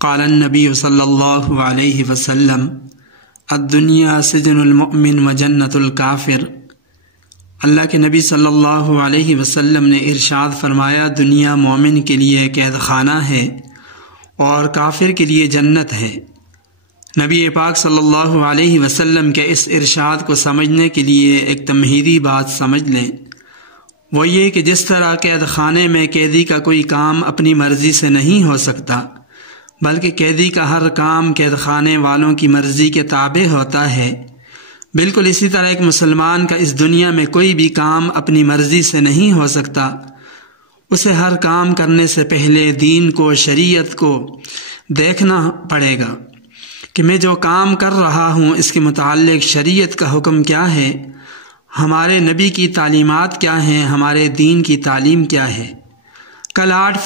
قال النبی صلی اللہ علیہ وسلم الدنیا سجن المؤمن و جنت الکافر۔ اللہ کے نبی صلی اللہ علیہ وسلم نے ارشاد فرمایا، دنیا مومن کے لیے قید خانہ ہے اور کافر کے لیے جنت ہے۔ نبی پاک صلی اللہ علیہ وسلم کے اس ارشاد کو سمجھنے کے لیے ایک تمہیدی بات سمجھ لیں، وہ یہ کہ جس طرح قید خانے میں قیدی کا کوئی کام اپنی مرضی سے نہیں ہو سکتا، بلکہ قیدی کا ہر کام قید خانے والوں کی مرضی کے تابع ہوتا ہے، بالکل اسی طرح ایک مسلمان کا اس دنیا میں کوئی بھی کام اپنی مرضی سے نہیں ہو سکتا۔ اسے ہر کام کرنے سے پہلے دین کو، شریعت کو دیکھنا پڑے گا کہ میں جو کام کر رہا ہوں اس کے متعلق شریعت کا حکم کیا ہے، ہمارے نبی کی تعلیمات کیا ہیں، ہمارے دین کی تعلیم کیا ہے۔ کل 8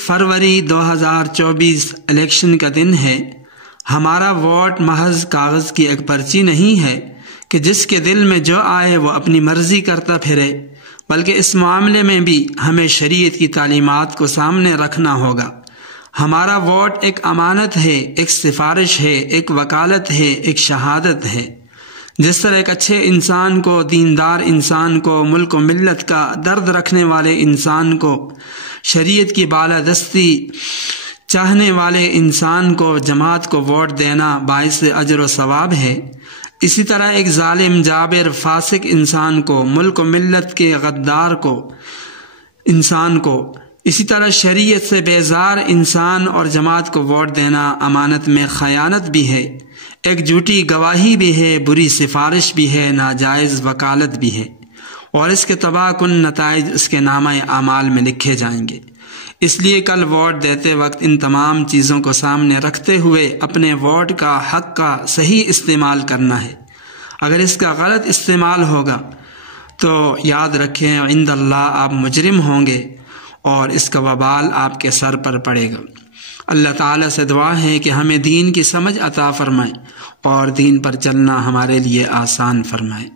فروری 2024 الیکشن کا دن ہے۔ ہمارا ووٹ محض کاغذ کی ایک پرچی نہیں ہے کہ جس کے دل میں جو آئے وہ اپنی مرضی کرتا پھرے، بلکہ اس معاملے میں بھی ہمیں شریعت کی تعلیمات کو سامنے رکھنا ہوگا۔ ہمارا ووٹ ایک امانت ہے، ایک سفارش ہے، ایک وکالت ہے، ایک شہادت ہے۔ جس طرح ایک اچھے انسان کو، دیندار انسان کو، ملک و ملت کا درد رکھنے والے انسان کو، شریعت کی بالادستی چاہنے والے انسان کو، جماعت کو ووٹ دینا باعث اجر و ثواب ہے، اسی طرح ایک ظالم، جابر، فاسق انسان کو، ملک و ملت کے غدار کو، انسان کو، اسی طرح شریعت سے بیزار انسان اور جماعت کو ووٹ دینا امانت میں خیانت بھی ہے، ایک جھوٹی گواہی بھی ہے، بری سفارش بھی ہے، ناجائز وکالت بھی ہے، اور اس کے تباہ کن نتائج اس کے نامہ اعمال میں لکھے جائیں گے۔ اس لیے کل ووٹ دیتے وقت ان تمام چیزوں کو سامنے رکھتے ہوئے اپنے ووٹ کا، حق کا صحیح استعمال کرنا ہے۔ اگر اس کا غلط استعمال ہوگا تو یاد رکھیں عند اللہ آپ مجرم ہوں گے اور اس کا وبال آپ کے سر پر پڑے گا۔ اللہ تعالیٰ سے دعا ہے کہ ہمیں دین کی سمجھ عطا فرمائے اور دین پر چلنا ہمارے لیے آسان فرمائے۔